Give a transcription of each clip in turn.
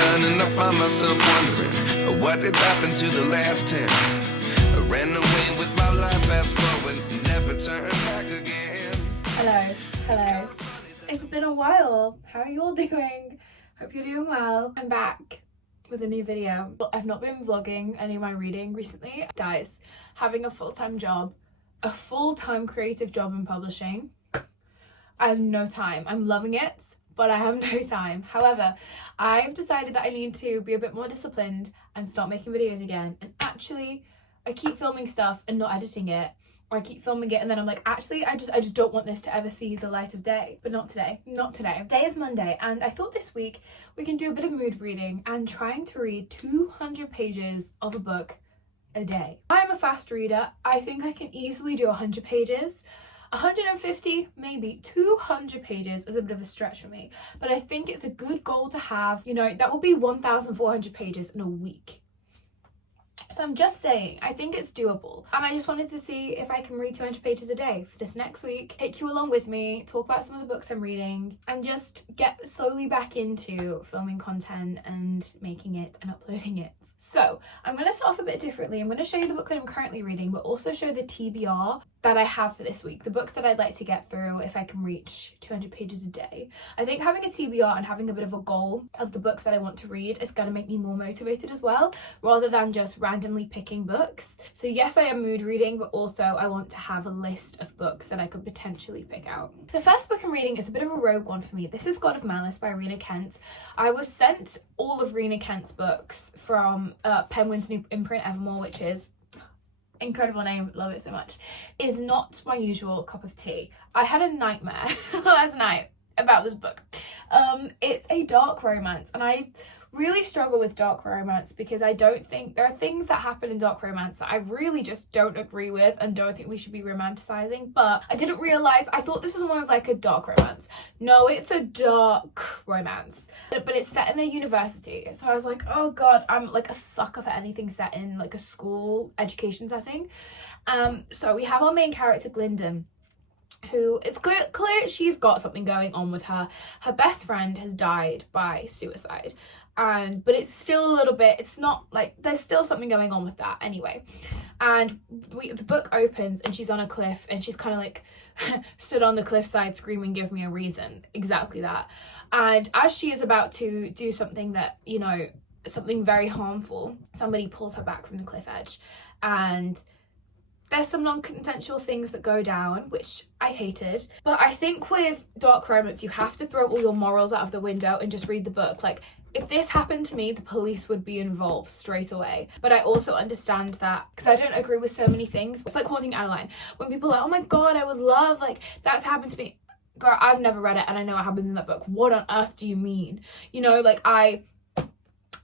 none, and I find myself wondering what did happen to the last 10. I ran away with my life, fast forward, never turn back again. Hello. It's been a while. How are you all doing? Hope you're doing well. I'm back with a new video. I've not been vlogging any of my reading recently. Guys, having a full-time job, a full-time creative job in publishing, I have no time. I'm loving it, but I have no time. However, I've decided that I need to be a bit more disciplined and start making videos again. And actually, I keep filming stuff and not editing it. Or I keep filming it and then I'm like, actually, I just don't want this to ever see the light of day. But not today. Today is Monday, and I thought this week we can do a bit of mood reading and trying to read 200 pages of a book a day. I'm a fast reader. I think I can easily do 100 pages. 150, maybe 200 pages is a bit of a stretch for me. But I think it's a good goal to have. You know, that will be 1,400 pages in a week. So I'm just saying, I think it's doable. And I just wanted to see if I can read 200 pages a day for this next week. Take you along with me, talk about some of the books I'm reading, and just get slowly back into filming content and making it and uploading it. So I'm going to start off a bit differently. I'm going to show you the book that I'm currently reading, but also show the TBR that I have for this week. The books that I'd like to get through if I can reach 200 pages a day. I think having a TBR and having a bit of a goal of the books that I want to read is going to make me more motivated as well, rather than just randomly picking books. So yes, I am mood reading, but also I want to have a list of books that I could potentially pick out. The first book I'm reading is a bit of a rogue one for me. This is God of Malice by Rena Kent. I was sent all of Rena Kent's books from Penguin's new imprint Evermore, which is incredible name, love it so much. Is not my usual cup of tea. I had a nightmare last night about this book. It's a dark romance, and I really struggle with dark romance because I don't think there are things that happen in dark romance that I really just don't agree with and don't think we should be romanticizing. But I didn't realize, I thought this was more of like a dark romance. No, it's a dark romance, but it's set in a university. So I was like, oh god, I'm like a sucker for anything set in like a school education setting. So we have our main character Glyndon, who it's clear she's got something going on with her. Her best friend has died by suicide, but it's still a little bit, it's not like, there's still something going on with that anyway. And the book opens and she's on a cliff and she's kind of like stood on the cliffside screaming, "Give me a reason." Exactly that. And as she is about to do something that, you know, something very harmful, somebody pulls her back from the cliff edge, and there's some non-consensual things that go down, which I hated. But I think with dark romance, you have to throw all your morals out of the window and just read the book. Like, if this happened to me, the police would be involved straight away. But I also understand that, because I don't agree with so many things. It's like Haunting Adeline. When people are like, oh my god, I would love, like, that's happened to me. Girl, I've never read it and I know what happens in that book. What on earth do you mean? You know, like, I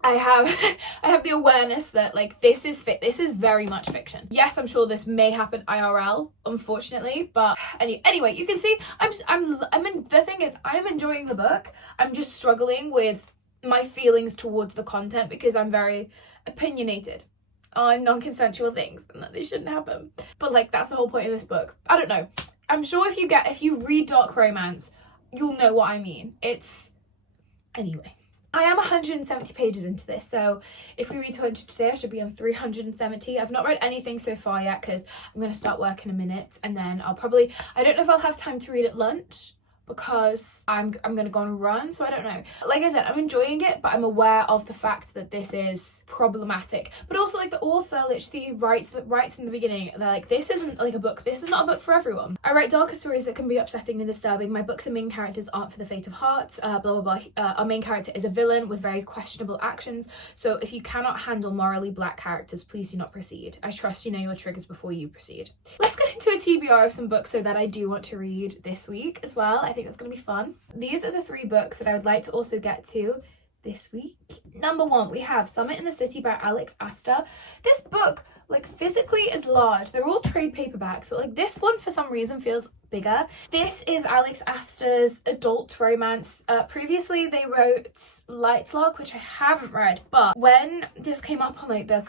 have the awareness that like this is very much fiction. Yes, I'm sure this may happen IRL, unfortunately, but anyway, you can see the thing is I'm enjoying the book. I'm just struggling with my feelings towards the content because I'm very opinionated on non-consensual things and that they shouldn't happen. But like that's the whole point of this book. I don't know. I'm sure if you read dark romance, you'll know what I mean. Anyway. I am 170 pages into this, so if we read 200 today, I should be on 370. I've not read anything so far yet because I'm going to start work in a minute, and then I don't know if I'll have time to read at lunch because I'm going to go on a run, so I don't know. Like I said, I'm enjoying it, but I'm aware of the fact that this is problematic. But also, like, the author literally writes in the beginning, they're like, this isn't like a book, this is not a book for everyone. I write darker stories that can be upsetting and disturbing. My books and main characters aren't for the faint of heart, blah, blah, blah. Our main character is a villain with very questionable actions, so if you cannot handle morally black characters, please do not proceed. I trust you know your triggers before you proceed. Let's get into a TBR of some books so that I do want to read this week as well. I think that's going to be fun. These are the 3 books that I would like to also get to this week. Number 1, we have Summit in the City by Alex Astor. This book, like, physically is large. They're all trade paperbacks, but like this one for some reason feels bigger. This is Alex Astor's adult romance. Previously they wrote Light Log, which I haven't read, but when this came up on like the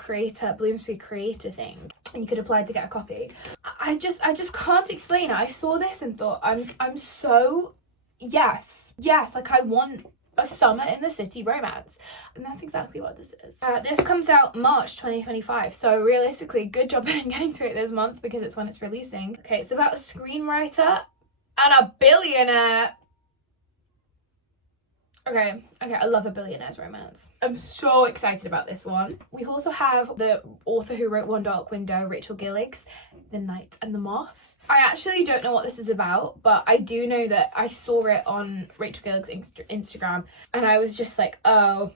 Bloomsbury creator thing and you could apply to get a copy, I just can't explain it. I saw this and thought I'm so yes, like I want a summer in the city romance, and that's exactly what this is. This comes out March 2025, so realistically good job getting to it this month because it's when it's releasing. Okay, it's about a screenwriter and a billionaire. Okay, I love a billionaire's romance. I'm so excited about this one. We also have the author who wrote One Dark Window, Rachel Gillig's The Knight and the Moth. I actually don't know what this is about, but I do know that I saw it on Rachel Gillig's Instagram, and I was just like, oh,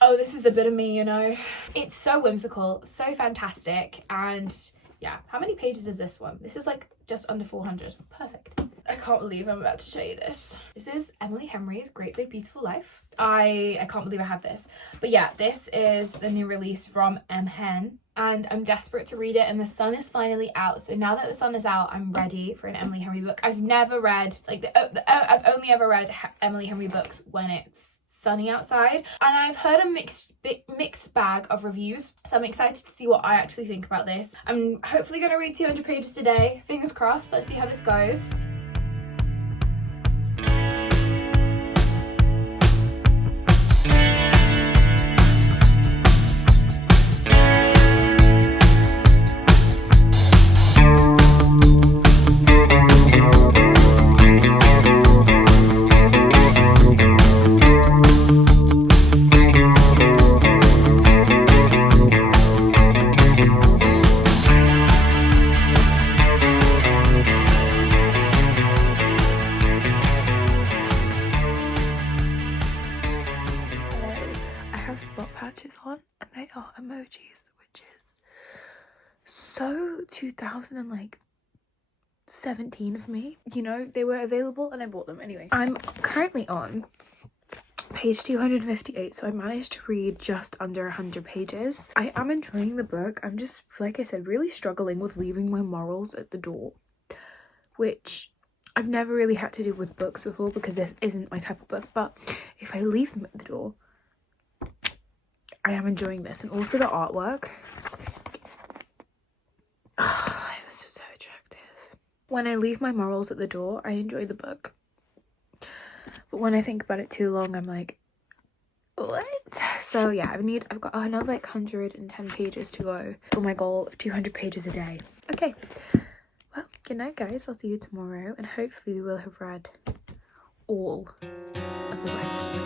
this is a bit of me, you know? It's so whimsical, so fantastic, and yeah, how many pages is this one? This is like just under 400. Perfect. I can't believe I'm about to show you this. This is Emily Henry's Great Big Beautiful Life. I can't believe I have this. But yeah, this is the new release from M. Hen, and I'm desperate to read it, and the sun is finally out. So now that the sun is out, I'm ready for an Emily Henry book. I've never read, I've only ever read Emily Henry books when it's sunny outside, and I've heard a mixed bag of reviews, so I'm excited to see what I actually think about this. I'm hopefully going to read 200 pages today. Fingers crossed. Let's see how this goes. Spot patches on, and they are emojis, which is so 2017 of me. You know, they were available and I bought them anyway. I'm currently on page 258, so I managed to read just under 100 pages. I am enjoying the book. I'm just, like I said, really struggling with leaving my morals at the door, which I've never really had to do with books before because this isn't my type of book. But if I leave them at the door, I am enjoying this. And also the artwork. Oh, this is so attractive. When I leave my morals at the door, I enjoy the book. But when I think about it too long, I'm like, what? So yeah, I've got another like 110 pages to go for my goal of 200 pages a day. Okay. Well, good night guys. I'll see you tomorrow, and hopefully we will have read all of the rest of it.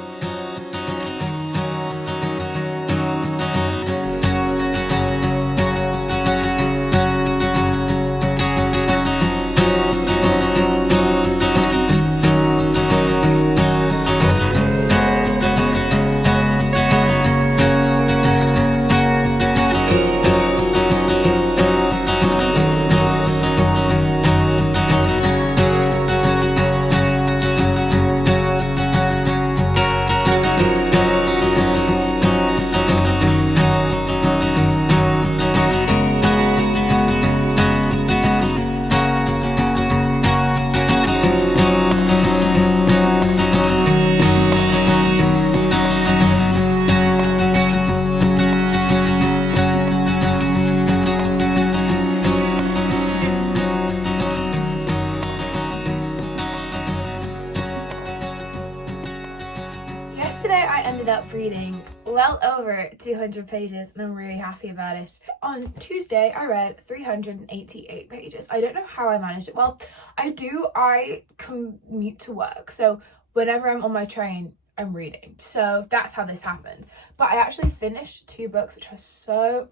Reading well over 200 pages, and I'm really happy about it. On Tuesday I read 388 pages. I don't know how I managed it. Well, I commute to work, so whenever I'm on my train I'm reading, so that's how this happened. But I actually finished 2 books, which was so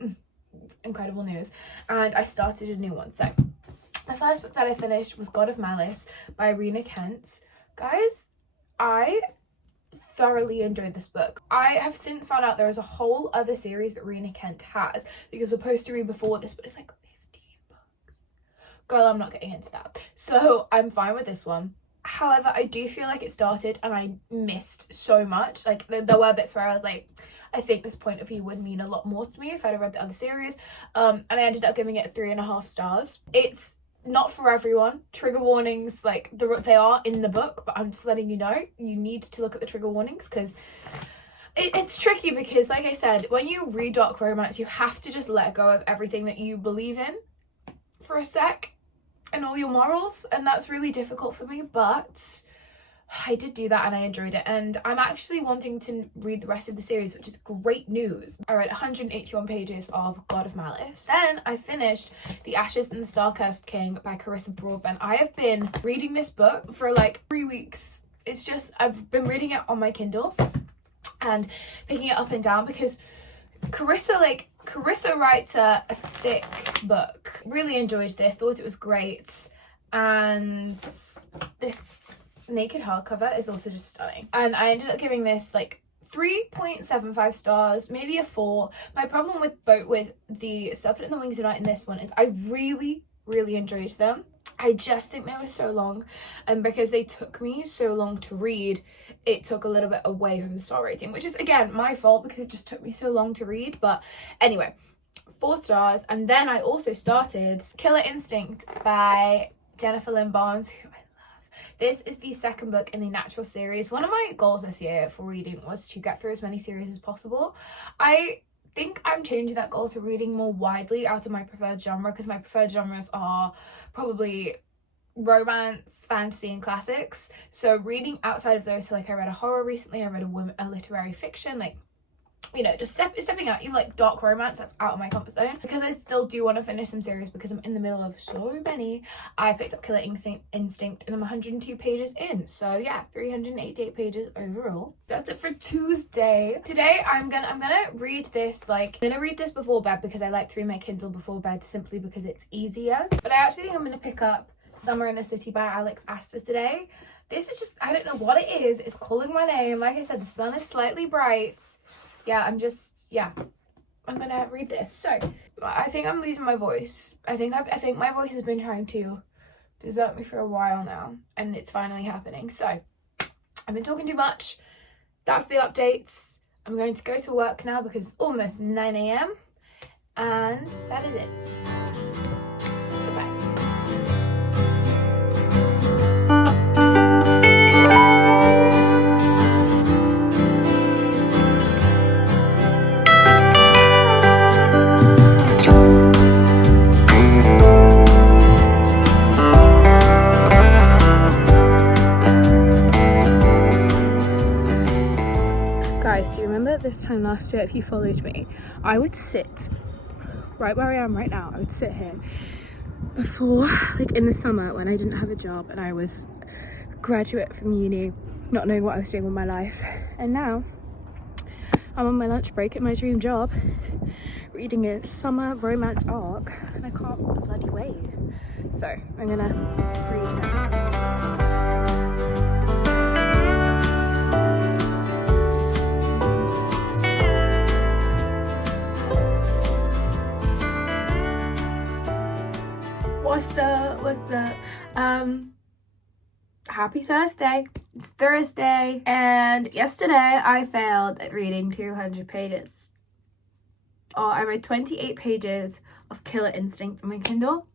incredible news, and I started a new one. So the first book that I finished was God of Malice by Rena Kent. Guys, I thoroughly enjoyed this book. I have since found out there is a whole other series that Rena Kent has that you're supposed to read before this, but it's like 15 books. Girl, I'm not getting into that. So I'm fine with this one. However, I do feel like it started and I missed so much. Like there were bits where I was like, I think this point of view would mean a lot more to me if I'd have read the other series. And I ended up giving it 3.5 stars. It's not for everyone. Trigger warnings, like they are in the book, but I'm just letting you know you need to look at the trigger warnings, because it's tricky, because like I said, when you read dark romance you have to just let go of everything that you believe in for a sec and all your morals, and that's really difficult for me. But I did do that and I enjoyed it, and I'm actually wanting to read the rest of the series, which is great news. I read 181 pages of God of Malice. Then I finished The Ashes and the Starcast King by Carissa Broadbent. I have been reading this book for like 3 weeks. It's just, I've been reading it on my Kindle and picking it up and down because Carissa writes a thick book. Really enjoyed this, thought it was great, and this naked hardcover is also just stunning. And I ended up giving this like 3.75 stars, maybe a 4. My problem with the Serpent and the Wings of Night and this one is I really enjoyed them. I just think they were so long, and because they took me so long to read, it took a little bit away from the star rating, which is again my fault because it just took me so long to read. But anyway, 4 stars. And then I also started Killer Instinct by Jennifer Lynn Barnes, who I love. This is the second book in the Natural series. One of my goals this year for reading was to get through as many series as possible. I think I'm changing that goal to reading more widely out of my preferred genre, because my preferred genres are probably romance, fantasy and classics. So reading outside of those, so like I read a horror recently, I read a literary fiction, like, you know, just stepping out, even like dark romance, that's out of my comfort zone. Because I still do want to finish some series because I'm in the middle of so many. I picked up Killer Instinct and I'm 102 pages in, so yeah, 388 pages overall. That's it for Tuesday. Today I'm gonna read this, like, I'm gonna read this before bed because I like to read my Kindle before bed simply because it's easier. But I actually think I'm gonna pick up Summer in the City by Alex Astor today. This is just, I don't know what it is, it's calling my name. Like I said, the sun is slightly bright. Yeah, I'm gonna read this. So I think I'm losing my voice. I think my voice has been trying to desert me for a while now, and it's finally happening. So I've been talking too much. That's the updates. I'm going to go to work now because it's almost 9 a.m. and that is it. Goodbye. Guys, do you remember this time last year, if you followed me, I would sit right where I am right now. I would sit here before, like in the summer when I didn't have a job and I was a graduate from uni, not knowing what I was doing with my life. And now I'm on my lunch break at my dream job, reading a summer romance arc, and I can't bloody wait. So I'm gonna read now. What's up? Happy Thursday. It's Thursday, and yesterday I failed at reading 200 pages. I read 28 pages of Killer Instinct on my Kindle,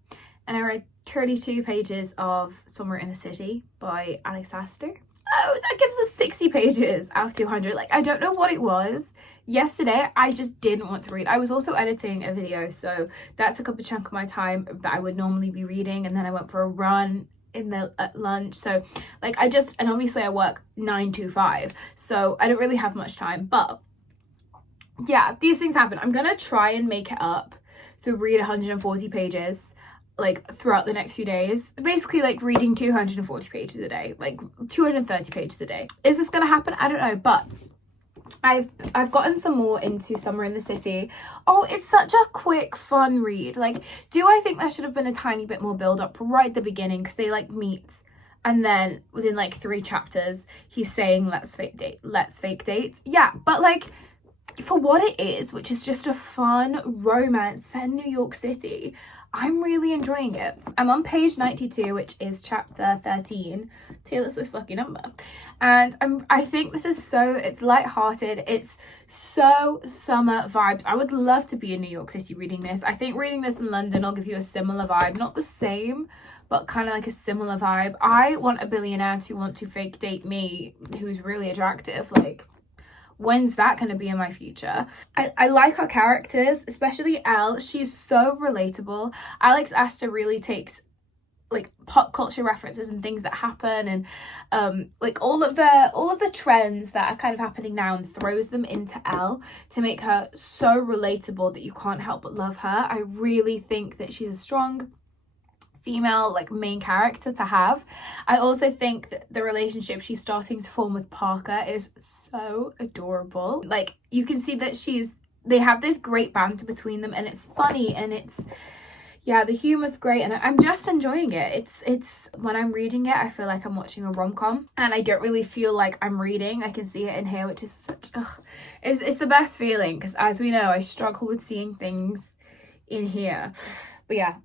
and I read 32 pages of Summer in the City by Alex Astor. Oh, that gives us 60 pages out of 200. Like, I don't know what it was. Yesterday, I just didn't want to read. I was also editing a video, so that took up a chunk of my time that I would normally be reading, and then I went for a run at lunch. So, like, and obviously I work 9 to 5, so I don't really have much time. But yeah, these things happen. I'm gonna try and make it up, so read 140 pages like throughout the next few days, basically like reading 240 pages a day, like 230 pages a day. Is this gonna happen? I don't know, but I've gotten some more into Summer in the City. Oh, it's such a quick, fun read. Like, do I think there should have been a tiny bit more build up right at the beginning, because they like meet and then within like 3 chapters he's saying let's fake date. Yeah, but like, for what it is, which is just a fun romance set in New York City, I'm really enjoying it. I'm on page 92, which is chapter 13, Taylor Swift's lucky number. And I think this is it's lighthearted. It's so summer vibes. I would love to be in New York City reading this. I think reading this in London will give you a similar vibe. Not the same, but kind of like a similar vibe. I want a billionaire to want to fake date me who's really attractive. Like, when's that going to be in my future? I like her characters, especially Elle. She's so relatable. Alex Astor really takes like pop culture references and things that happen, and like all of the trends that are kind of happening now, and throws them into Elle to make her so relatable that you can't help but love her. I really think that she's a strong female like main character to have. I also think that the relationship she's starting to form with Parker is so adorable. Like, you can see that they have this great banter between them, and it's funny, and it's, yeah, the humor's great, and I'm just enjoying it. It's when I'm reading it, I feel like I'm watching a rom-com, and I don't really feel like I'm reading. I can see it in here, which is such, it's the best feeling, because as we know, I struggle with seeing things in here. But yeah,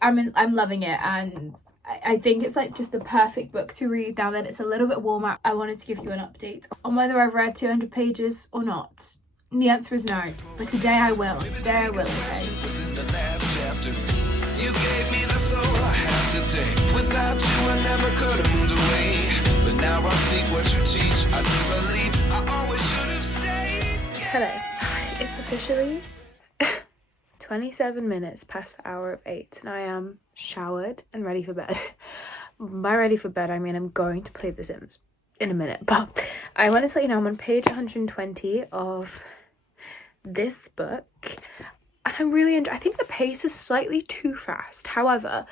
I'm loving it, and I think it's like just the perfect book to read now that it's a little bit warmer. I wanted to give you an update on whether I've read 200 pages or not. And the answer is no, but today I will. Okay? You gave me the soul I have today. Without you, I never could have moved away. But now I seek what you teach. I do believe I always should have stayed. Hello. It's officially 27 minutes past the hour of 8, and I am showered and ready for bed. By ready for bed, I mean I'm going to play The Sims in a minute. But I want to let you know I'm on page 120 of this book, and I'm really I think the pace is slightly too fast. However,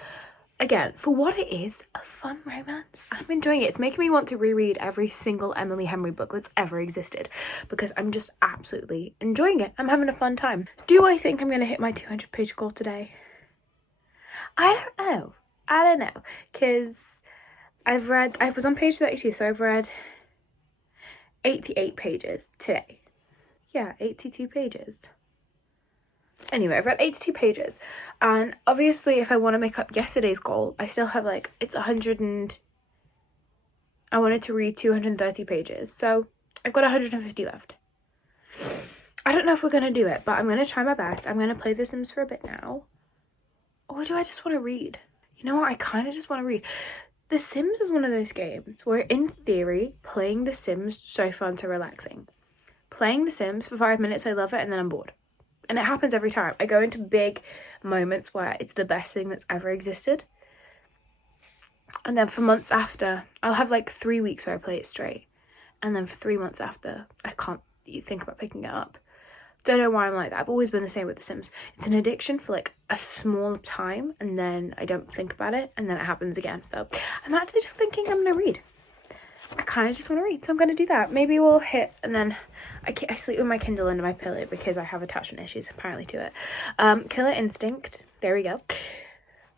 again, for what it is, a fun romance, I'm enjoying it. It's making me want to reread every single Emily Henry book that's ever existed, because I'm just absolutely enjoying it. I'm having a fun time. Do I think I'm going to hit my 200 page goal today? I don't know, because I was on page 32, so I've read 88 pages today. Yeah, 82 pages. Anyway, I've read 82 pages, and obviously if I want to make up yesterday's goal, I still have like, it's 100 and I wanted to read 230 pages, so I've got 150 left. I don't know if we're going to do it, but I'm going to try my best. I'm going to play The Sims for a bit now. Or do I just want to read? You know what, I kind of just want to read. The Sims is one of those games where, in theory, playing The Sims is so fun, so relaxing. Playing The Sims for 5 minutes, I love it, and then I'm bored. And it happens every time. I go into big moments where it's the best thing that's ever existed. And then for months after, I'll have like 3 weeks where I play it straight. And then for 3 months after, I can't think about picking it up. Don't know why I'm like that. I've always been the same with The Sims. It's an addiction for like a small time, and then I don't think about it, and then it happens again. So I'm actually just thinking I'm going to read. I kind of just want to read, so I'm going to do that. Maybe we'll hit, and then I sleep with my Kindle under my pillow because I have attachment issues apparently to it. Killer Instinct, there we go.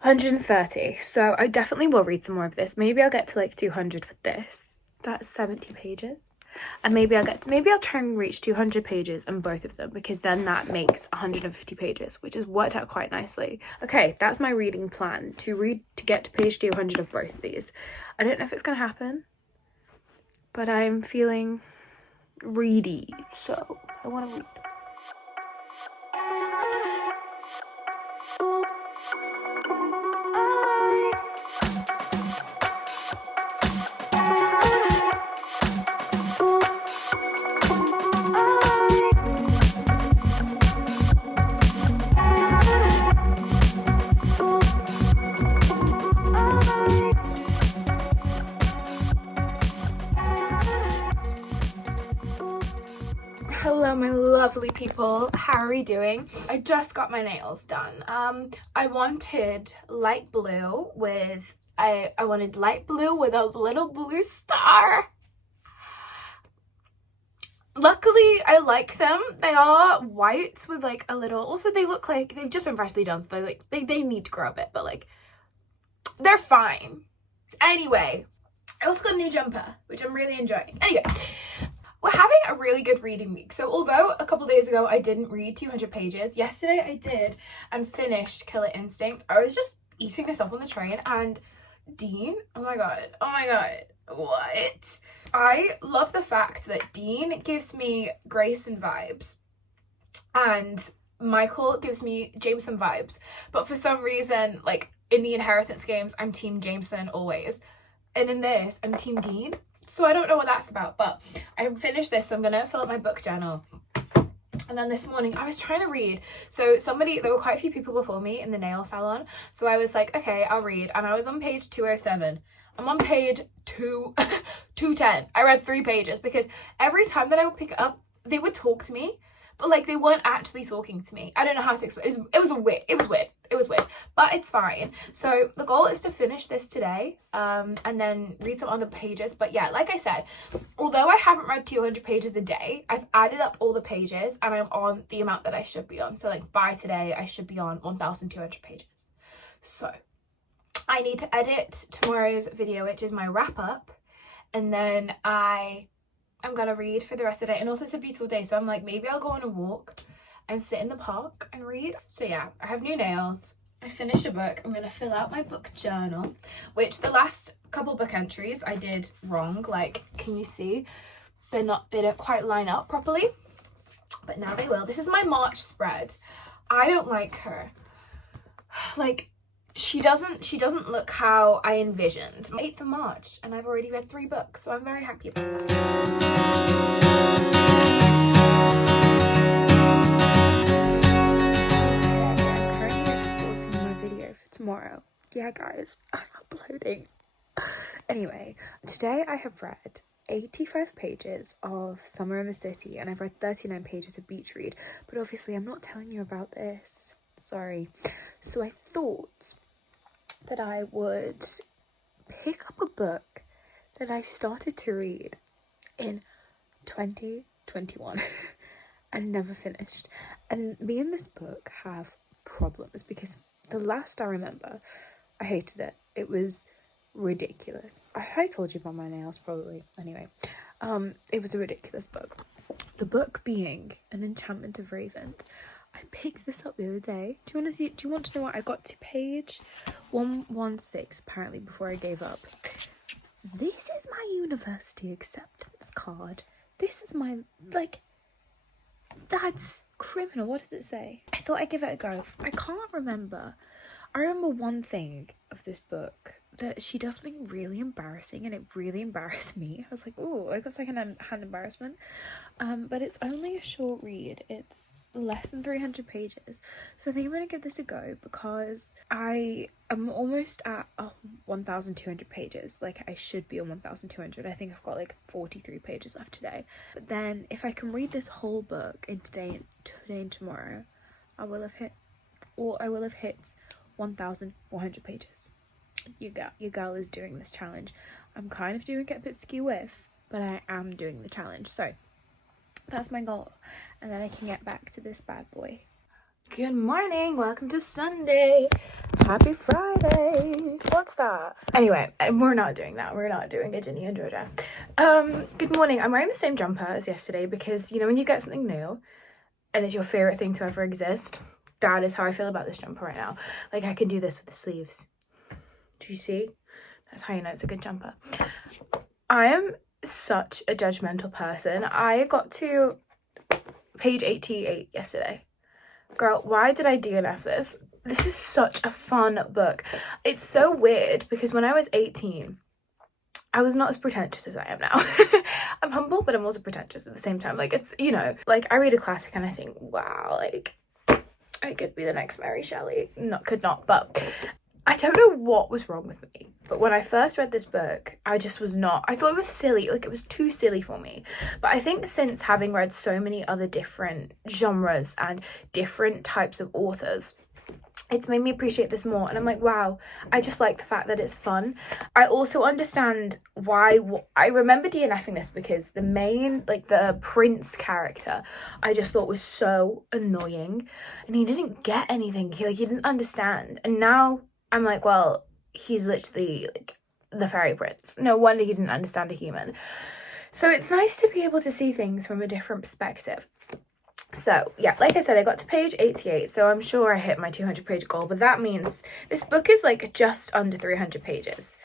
130, so I definitely will read some more of this. Maybe I'll get to like 200 with this. That's 70 pages. And maybe I'll try and reach 200 pages on both of them, because then that makes 150 pages, which has worked out quite nicely. Okay, that's my reading plan, to get to page 200 of both of these. I don't know if it's going to happen, but I'm feeling ready, so I want to read. Hello my lovely people, how are we doing? I just got my nails done. I wanted light blue with I wanted light blue with a little blue star. Luckily I like them. They are whites with like a little, also they look like they've just been freshly done, so they need to grow a bit, but like they're fine. Anyway, I also got a new jumper, which I'm really enjoying. Anyway, we're having a really good reading week. So although a couple days ago I didn't read 200 pages, yesterday I did and finished Killer Instinct. I was just eating this up on the train, and Dean, oh my god, what? I love the fact that Dean gives me Grayson vibes and Michael gives me Jameson vibes, but for some reason, like in the Inheritance games, I'm team Jameson always, and in this I'm team Dean. So I don't know what that's about, but I finished this, so I'm gonna fill up my book journal. And then this morning I was trying to read. So there were quite a few people before me in the nail salon. So I was like, okay, I'll read. And I was on page 207. I'm on page 210. I read 3 pages because every time that I would pick it up, they would talk to me, but like they weren't actually talking to me. I don't know how to explain. It was weird, but it's fine. So the goal is to finish this today, and then read some other pages. But yeah, like I said, although I haven't read 200 pages a day, I've added up all the pages and I'm on the amount that I should be on. So like by today, I should be on 1,200 pages. So I need to edit tomorrow's video, which is my wrap up, and then I'm gonna read for the rest of the day. And also it's a beautiful day, so I'm like, maybe I'll go on a walk and sit in the park and read. So yeah, I have new nails, I finished a book. I'm gonna fill out my book journal, which the last couple book entries I did wrong. Like, can you see? They don't quite line up properly, but now they will. This is my March spread. I don't like her. Like, she doesn't look how I envisioned. 8th of March, and I've already read 3 books, so I'm very happy about that. I'm currently exporting my video for tomorrow. Yeah, guys, I'm uploading. Anyway, today I have read 85 pages of Summer in the City, and I've read 39 pages of Beach Read, but obviously I'm not telling you about this. Sorry. So I thought that I would pick up a book that I started to read in 2021 and never finished. And me and this book have problems because the last I remember, I hated it. It was ridiculous. I told you about my nails probably. Anyway, it was a ridiculous book. The book being An Enchantment of Ravens. I picked this up the other day. Do you want to know what I got to? Page 116 apparently before I gave up. This is my university acceptance card. This is my, like, that's criminal. What does it say? I thought I'd give it a go. I can't remember. I remember one thing of this book, that she does something really embarrassing, and it really embarrassed me. I was like, oh, I got second-hand embarrassment. But it's only a short read. It's less than 300 pages. So I think I'm going to give this a go because I am almost at 1,200 pages. Like, I should be on 1,200. I think I've got like 43 pages left today. But then if I can read this whole book in today and tomorrow, I will have hit 1,400 pages. Your girl is doing this challenge. I'm kind of doing it a bit skew with, but I am doing the challenge. So that's my goal, and then I can get back to this bad boy. Good morning, welcome to Sunday. Happy Friday. What's that? Anyway, we're not doing that. We're not doing a Ginny and Georgia. Good morning. I'm wearing the same jumper as yesterday because, you know, when you get something new and it's your favorite thing to ever exist, that is how I feel about this jumper right now. Like, I can do this with the sleeves. Do you see? That's how you know it's a good jumper. I am such a judgmental person. I got to page 88 yesterday. Girl, why did I DNF this? This is such a fun book. It's so weird because when I was 18, I was not as pretentious as I am now. I'm humble, but I'm also pretentious at the same time. Like, it's, you know, like, I read a classic and I think, wow, like, I could be the next Mary Shelley. Could not, but I don't know what was wrong with me, but when I first read this book, I just was not. I thought it was silly, like it was too silly for me. But I think since having read so many other different genres and different types of authors, it's made me appreciate this more. And I'm like, wow, I just like the fact that it's fun. I also understand why. I remember DNFing this because the main, like the prince character, I just thought was so annoying, and he didn't get anything. He didn't understand. And now I'm like, well, he's literally like the fairy prince. No wonder he didn't understand a human. So it's nice to be able to see things from a different perspective. So yeah, like I said, I got to page 88, so I'm sure I hit my 200-page goal, but that means this book is like just under 300 pages,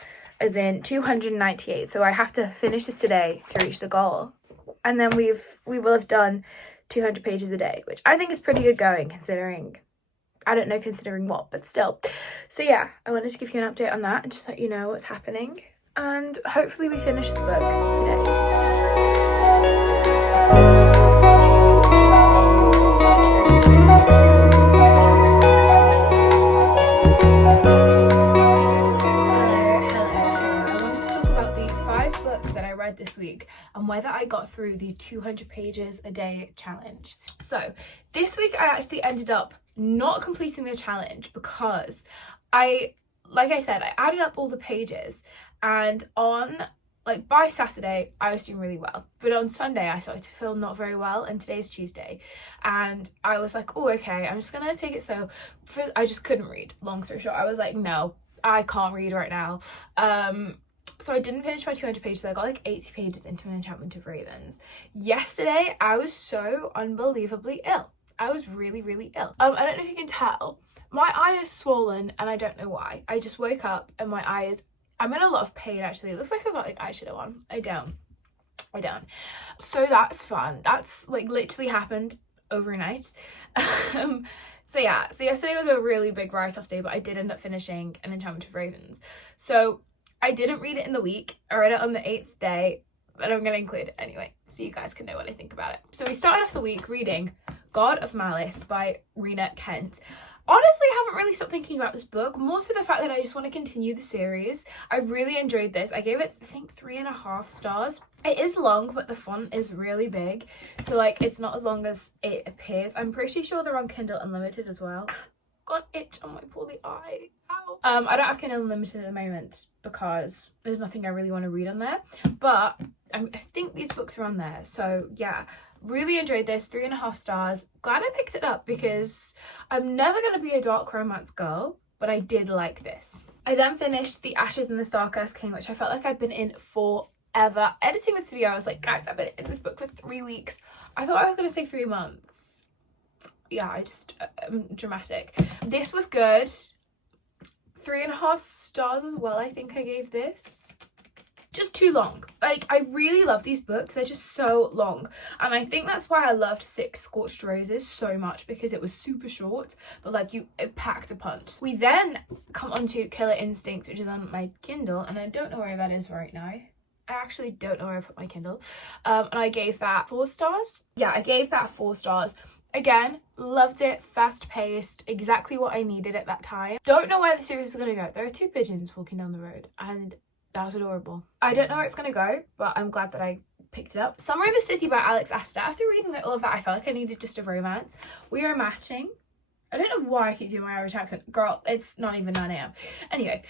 as in 298. So I have to finish this today to reach the goal, and then we will have done 200 pages a day, which I think is pretty good going considering. I don't know considering what, but still. So yeah, I wanted to give you an update on that and just let you know what's happening. And hopefully we finish the book today. 200 pages a day challenge. So this week I actually ended up not completing the challenge because like I said, I added up all the pages, and by Saturday I was doing really well, but on Sunday I started to feel not very well, and today's Tuesday, and I was like, oh okay, I'm just gonna take it slow. I just couldn't read, long story short. I was like, no, I can't read right now. So I didn't finish my 200 pages. I got like 80 pages into An Enchantment of Ravens. Yesterday I was so unbelievably ill. I was really, really ill. I don't know if you can tell, my eye is swollen and I don't know why. I just woke up and my eye is, I'm in a lot of pain actually. It looks like I've got like eyeshadow on. I don't. So that's fun. That's like literally happened overnight. So yesterday was a really big write-off day, but I did end up finishing An Enchantment of Ravens. So I didn't read it in the week. I read it on the 8th day, but I'm going to include it anyway, so you guys can know what I think about it. So we started off the week reading God of Malice by Rena Kent. Honestly, I haven't really stopped thinking about this book, more so the fact that I just want to continue the series. I really enjoyed this. I gave it, I think, 3.5 stars. It is long, but the font is really big, so like it's not as long as it appears. I'm pretty sure they're on Kindle Unlimited as well. Got an itch on my poorly eye. Ow. I don't have Kindle Unlimited at the moment because there's nothing I really want to read on there, but I think these books are on there. So yeah, really enjoyed this. 3.5 stars. Glad I picked it up because I'm never going to be a dark romance girl, but I did like this. I then finished The Ashes and the Starcurse King, which I felt like I'd been in forever. Editing this video, I was like, guys, I've been in this book for 3 weeks. I thought I was going to say 3 months. Yeah, I just dramatic. This was good. 3.5 stars as well, I think I gave this. Just too long. Like, I really love these books. They're just so long, and I think that's why I loved 6 Scorched Roses so much, because it was super short, but like it packed a punch. We then come on to Killer Instinct, which is on my Kindle, and I don't know where that is right now. I actually don't know where I put my Kindle. And I gave that 4 stars. Yeah, I gave that 4 stars. Again, loved it, fast-paced, exactly what I needed at that time. Don't know where the series is going to go. There are 2 pigeons walking down the road, and that was adorable. I don't know where it's going to go, but I'm glad that I picked it up. Summer in the City by Alex Aster. After reading all of that, I felt like I needed just a romance. We are matching. I don't know why I keep doing my Irish accent. Girl, it's not even 9 a.m. Anyway,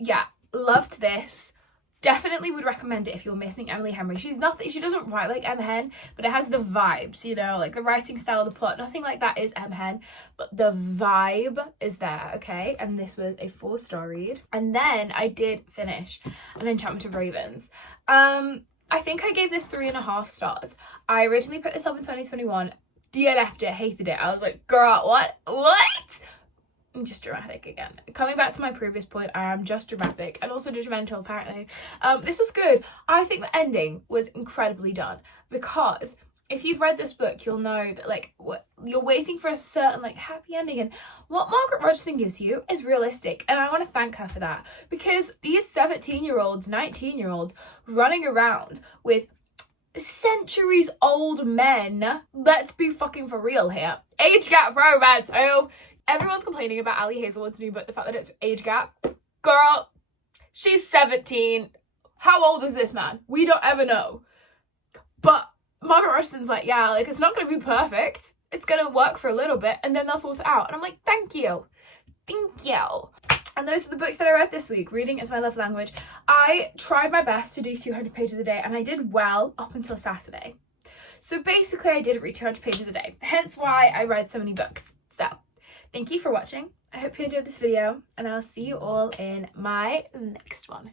yeah, loved this. Definitely would recommend it if you're missing Emily Henry. She doesn't write like M. Hen, but it has the vibes, you know, like the writing style, the plot, nothing like that is M. Hen, but the vibe is there, okay? And this was a 4-star read. And then I did finish An Enchantment of Ravens. I think I gave this 3.5 stars. I originally put this up in 2021, DNF'd it, hated it. I was like, girl, what? I'm just dramatic again. Coming back to my previous point, I am just dramatic and also judgmental apparently. This was good. I think the ending was incredibly done, because if you've read this book, you'll know that like you're waiting for a certain like happy ending, and what Margaret Rogerson gives you is realistic, and I want to thank her for that, because these 17-year-olds, 19-year-olds running around with centuries old men, let's be fucking for real here, age gap romance, oh. Everyone's complaining about Ali Hazelwood's new book, the fact that it's age gap. Girl, she's 17. How old is this man? We don't ever know. But Margaret Rogerson's like, yeah, like it's not going to be perfect. It's going to work for a little bit and then they'll sort it out. And I'm like, thank you. Thank you. And those are the books that I read this week. Reading is my love language. I tried my best to do 200 pages a day, and I did well up until Saturday. So basically I did read 200 pages a day. Hence why I read so many books. So thank you for watching. I hope you enjoyed this video, and I'll see you all in my next one.